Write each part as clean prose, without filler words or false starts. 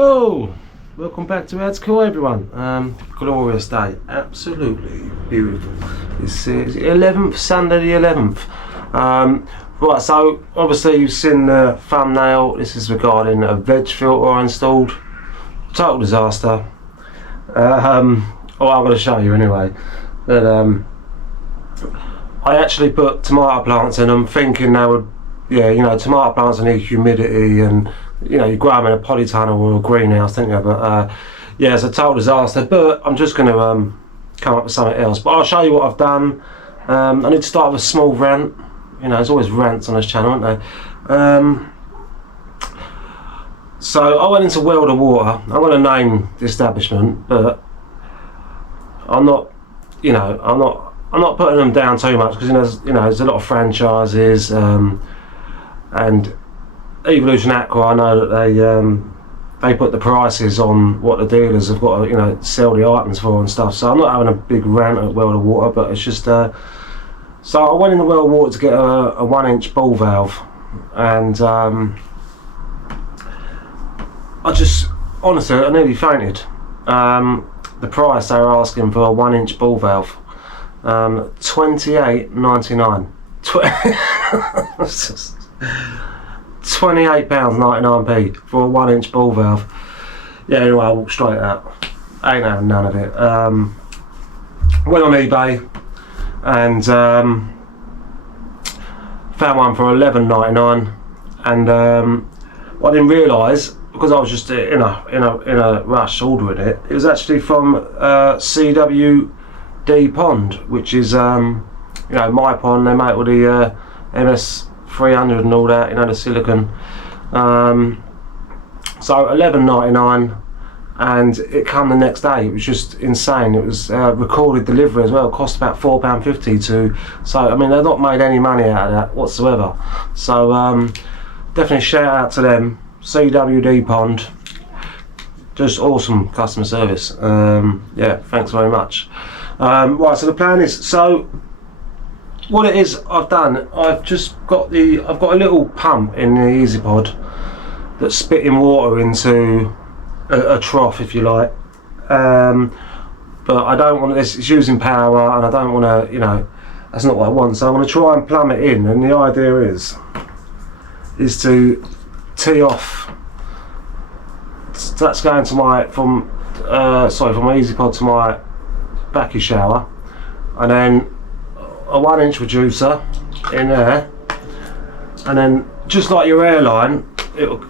Hello, welcome back to Ad's Cool, everyone. Glorious day, absolutely beautiful. It's 11th, Sunday the 11th. Right, so obviously you've seen the thumbnail. This is regarding a veg filter I installed. Total disaster. I'm going to show you anyway. But I actually put tomato plants in them, thinking they would, tomato plants need humidity, and you grow them in a polytunnel or a greenhouse, don't you? But it's a total disaster. But I'm just going to come up with something else. But I'll show you what I've done. I need to start with a small rant. There's always rants on this channel, aren't there? So I went into World of Water. I'm going to name the establishment, but I'm not putting them down too much, because there's a lot of franchises, and Evolution Aqua, I know that they put the prices on what the dealers have got to sell the items for and stuff. So I'm not having a big rant at World of Water, but it's just so I went in the World of Water to get a 1-inch ball valve, and I just honestly I nearly fainted. The price they were asking for a 1-inch ball valve, £28.99. £28.99 for a 1-inch ball valve. Yeah, anyway, I walked straight out. Ain't having none of it. Went on eBay and found one for £11.99, and what I didn't realise, because I was just in a rush ordering it, it was actually from CWD Pond, which is my pond. They make all the MS 300 and all that, the silicone. So £11.99, and it came the next day. It was just insane. It was recorded delivery as well. It cost about £4.50 so they've not made any money out of that whatsoever. So definitely shout out to them, CWD Pond. Just awesome customer service. Thanks very much. Right, so the plan is, what it is I've done, I've got a little pump in the EasyPod that's spitting water into a trough, if you like. But I don't want this. It's using power, and I don't want to. That's not what I want. So I'm going to try and plumb it in, and the idea is to tee off. So that's going to from my EasyPod to my backy shower, and then a 1-inch reducer in there, and then just like your airline, it'll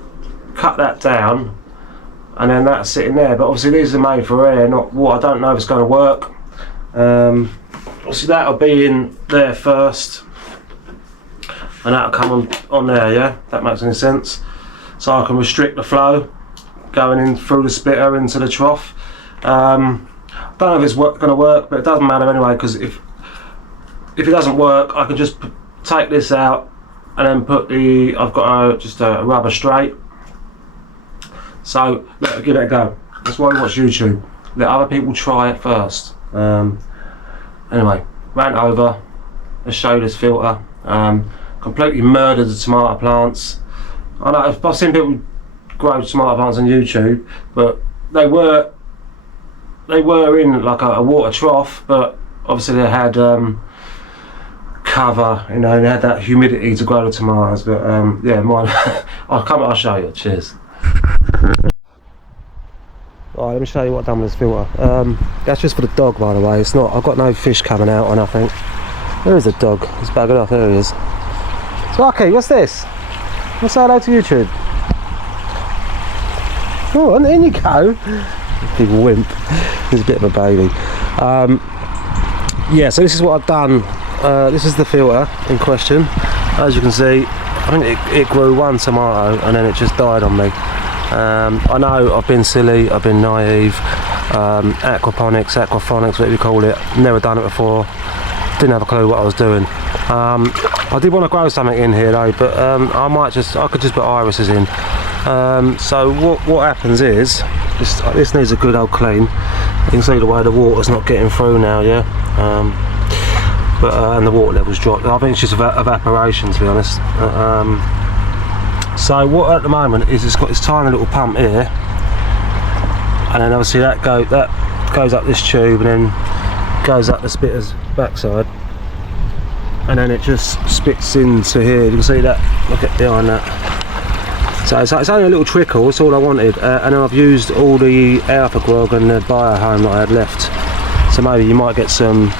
cut that down, and then that's sitting there. But obviously these are made for air, not water. I don't know if it's going to work. Obviously that'll be in there first, and that'll come on there. Yeah, that makes any sense. So I can restrict the flow going in through the spitter into the trough. Don't know if it's going to work, but it doesn't matter anyway, because if it doesn't work, I can just take this out and then I've got just a rubber straight. So give it a go. That's why we watch YouTube. Let other people try it first. Anyway, rant over. Let's show you this filter. Completely murdered the tomato plants. I know I've seen people grow tomato plants on YouTube, but they were in like a water trough, but obviously they had cover, they had that humidity to grow the tomatoes. But mine. I'll show you. Cheers. Alright, let me show you what I've done with this filter. That's just for the dog, by the way. It's not. I've got no fish coming out or nothing. There is a dog. He's buggered off. There he is. Sparky, what's this? Let's say hello to YouTube. Oh, and in you go. Big wimp. He's a bit of a baby. So this is what I've done. This is the filter in question. As you can see, I think it grew one tomato and then it just died on me. I know I've been silly, I've been naive. Aquaponics, whatever you call it. Never done it before. Didn't have a clue what I was doing. I did want to grow something in here though, but I could just put irises in. So what happens is, this needs a good old clean. You can see the way the water's not getting through now, yeah. And the water levels dropped. I think it's just evaporation, to be honest. So what at the moment is, it's got this tiny little pump here, and then obviously that goes up this tube and then goes up the splitter's backside, and then it just spits into here. You can see that, look at behind that. So it's only a little trickle, that's all I wanted, and then I've used all the alpha grog and the biohome that I had left, so maybe you might get some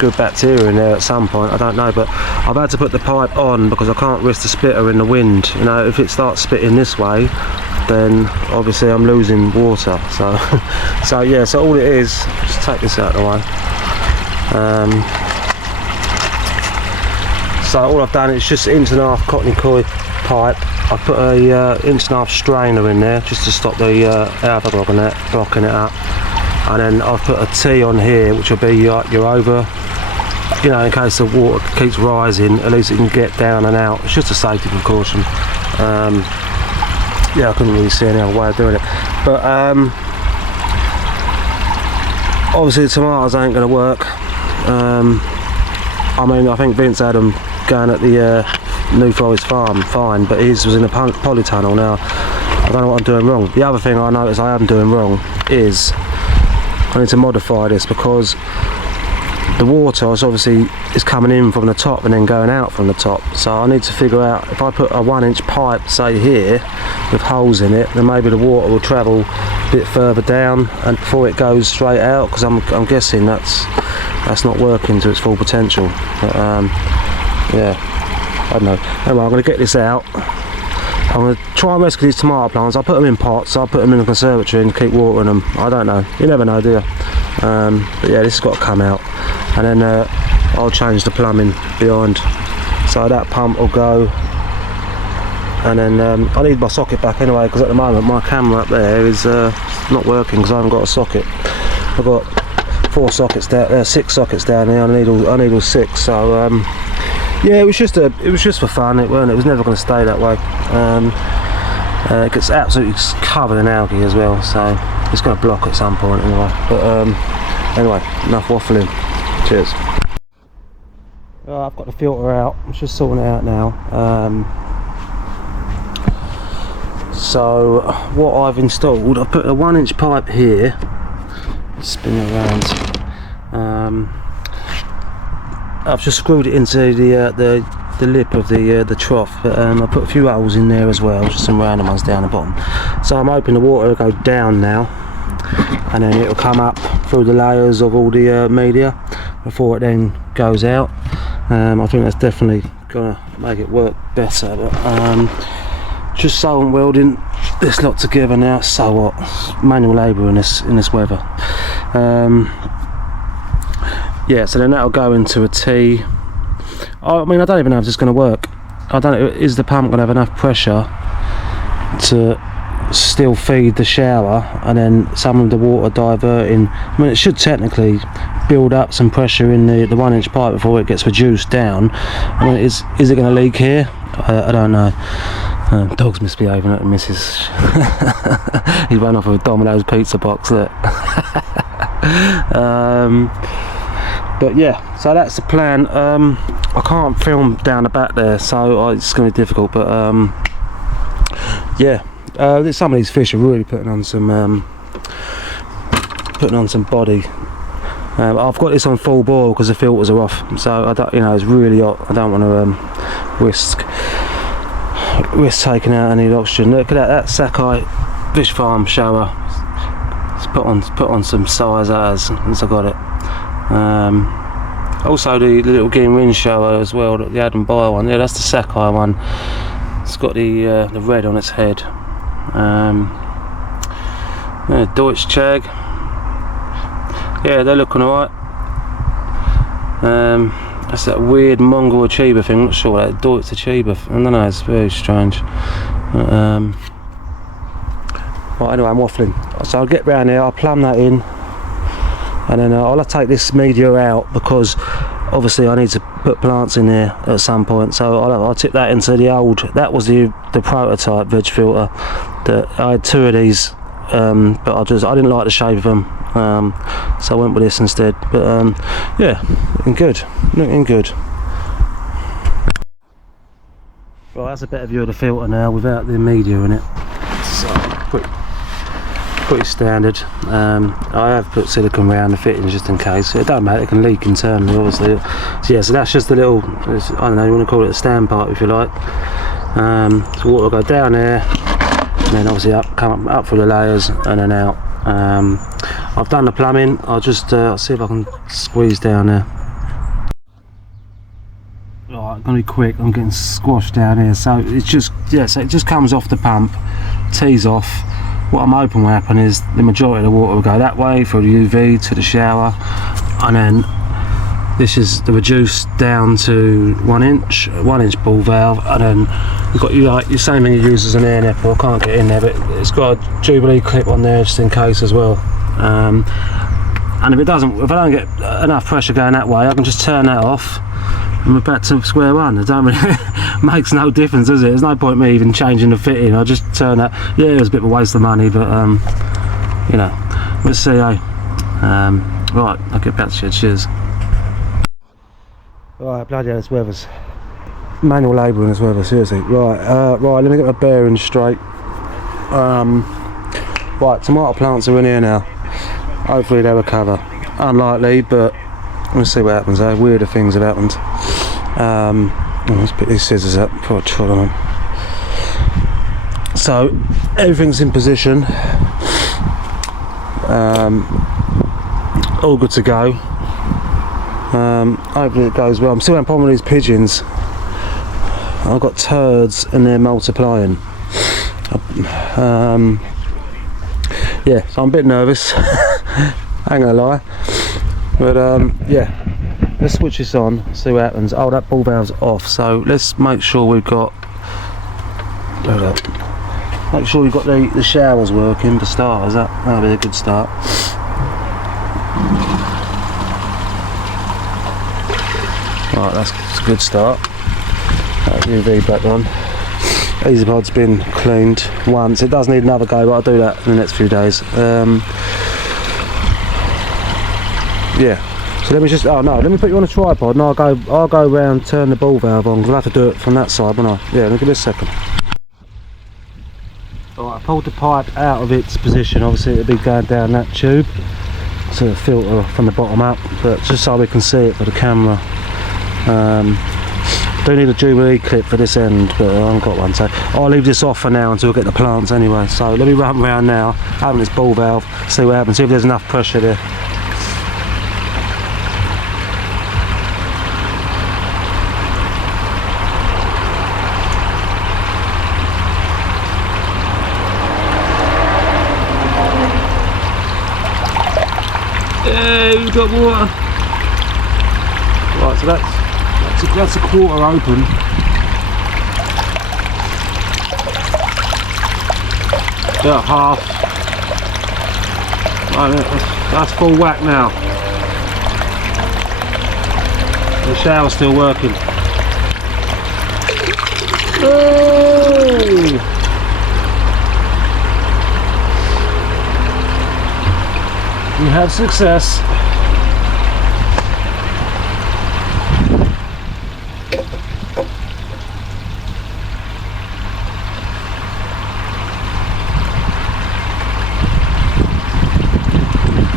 good bacteria in there at some point, I don't know. But I've had to put the pipe on because I can't risk the splitter in the wind. You know, if it starts spitting this way, then obviously I'm losing water. So so all it is, just take this out of the way. So all I've done is just 1.5 inch cottony coil pipe. I've put a 1.5 inch strainer in there just to stop the alpha grog and that blocking it up, and then I've put a T on here which will be your over, you know, in case the water keeps rising, at least it can get down and out. It's just a safety precaution. Yeah, I couldn't really see any other way of doing it, but obviously the tomatoes ain't going to work. I mean, I think Vince had them going at the New Forest farm fine, but his was in a polytunnel. Now I don't know what I'm doing wrong. The other thing I notice I am doing wrong is I need to modify this, because the water is coming in from the top and then going out from the top. So I need to figure out, if I put a 1 inch pipe say here with holes in it, then maybe the water will travel a bit further down and before it goes straight out, because I'm guessing that's not working to its full potential. But yeah, I don't know. Anyway, I'm going to get this out. I'm going to try and rescue these tomato plants. I'll put them in pots, I'll put them in the conservatory and keep watering them. I don't know, you never know, do you? But yeah, this has got to come out, and then I'll change the plumbing behind, so that pump will go, and then I need my socket back anyway, because at the moment my camera up there is not working because I haven't got a socket. I've got 6 sockets down here. I need all 6. So yeah, it was just for fun. It was never going to stay that way. It gets absolutely covered in algae as well, so it's going to block at some point anyway. But anyway, enough waffling. Cheers. I've got the filter out. I'm just sorting it out now. So what I've installed, I've put a 1 inch pipe here. Spin it around. I've just screwed it into the lip of the trough, but I put a few holes in there as well, just some random ones down the bottom. So I'm hoping the water will go down now, and then it'll come up through the layers of all the media before it then goes out. I think that's definitely gonna make it work better. But just solvent welding this lot together now. So what? Manual labour in this weather. Yeah, so then that'll go into a T. I mean, I don't even know if it's going to work. I don't know, is the pump going to have enough pressure to still feed the shower, and then some of the water diverting? I mean, it should technically build up some pressure in the 1 inch pipe before it gets reduced down. I mean, is it going to leak here? I don't know. Dog's misbehaving at the missus. He ran off with a Domino's pizza box there. But yeah, so that's the plan. I can't film down the back there, so it's going to be difficult. But yeah, some of these fish are really putting on some body. I've got this on full boil because the filters are off, so I don't, it's really hot. I don't want to risk taking out any oxygen. Look at that Sakai fish farm shower. It's put on some size as I got it. Also the little game ring shower as well, the Adam Buy one. Yeah, that's the Sakai one. It's got the red on its head. Deutsch Chag. Yeah, they're looking alright. That's that weird Mongol Achieva thing. I'm not sure what that Deutsch Achieva. I don't know, it's very strange. Right, anyway, I'm waffling. So I'll get round here, I'll plumb that in, and then I'll take this media out because obviously I need to put plants in there at some point. So I'll tip that into the old. That was the prototype veg filter. That I had 2 of these, but I didn't like the shape of them, so I went with this instead. But yeah, looking good. Right, that's a better view of the filter now without the media in it. So pretty standard. I have put silicone around the fittings just in case. It don't matter, it can leak internally obviously. So yeah, so that's just a little, I don't know, you want to call it a stand pipe if you like. So water will go down there, and then obviously come up through the layers and then out. I've done the plumbing. I'll just see if I can squeeze down there. Right, I'm gonna be quick. I'm getting squashed down here, so it's just, yeah, so it just comes off the pump, tees off. What I'm hoping will happen is the majority of the water will go that way through the UV to the shower, and then this is the reduced down to 1 inch ball valve, and then you've got your same thing you use as an air nipple. I can't get in there, but it's got a Jubilee clip on there just in case as well. And if I don't get enough pressure going that way, I can just turn that off and we're back to square one. It don't really makes no difference, does it? There's no point me even changing the fitting. I just turn that. Yeah, it was a bit of a waste of money, but you know, let's see. Right, I'll get back to you. Cheers. Right, bloody hell, this weather's manual labour in this weather, seriously. Right, right, let me get my bearings straight. Right, tomato plants are in here now. Hopefully they'll recover. Unlikely, but we'll see what happens. Weirder things have happened. Let's pick these scissors up before I trod on them. So everything's in position. All good to go. Hopefully it goes well. I'm still having a problem with these pigeons. I've got turds and they're multiplying. Yeah, so I'm a bit nervous. I ain't gonna lie. But yeah, let's switch this on, see what happens. Oh, that ball valve's off, so let's make sure we've got, make sure we've got the showers working for starters. That'll be a good start. Right, that's a good start. UV back on. Easy pod's been cleaned once. It does need another go, but I'll do that in the next few days. Yeah. So let me just, oh no, let me put you on a tripod and I'll go around, turn the ball valve on, because I'll have to do it from that side, won't I? Yeah, let me give me a second. Alright, I pulled the pipe out of its position. Obviously it'll be going down that tube to the filter from the bottom up, but just so we can see it for the camera. Do need a Jubilee clip for this end, but I haven't got one, so I'll leave this off for now until we get the plants anyway. So let me run around now, open this ball valve, see what happens, see if there's enough pressure there. Yeah, we've got water. Right, so that's a quarter open. About half. Right, that's full whack now. The shower's still working. Oh! We have success.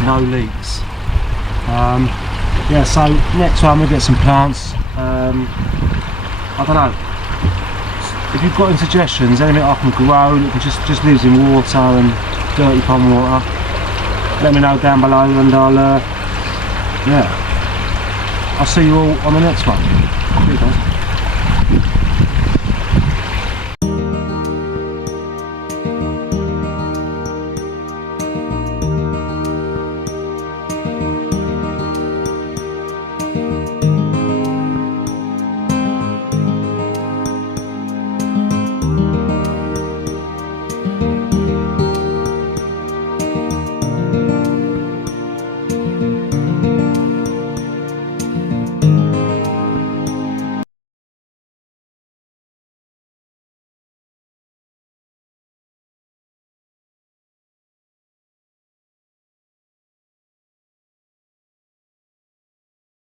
No leaks. Yeah, so next time we get some plants. I don't know. If you've got any suggestions, anything I can grow that can just lives in water and dirty pond water, let me know down below, and I'll see you all on the next one. See you guys.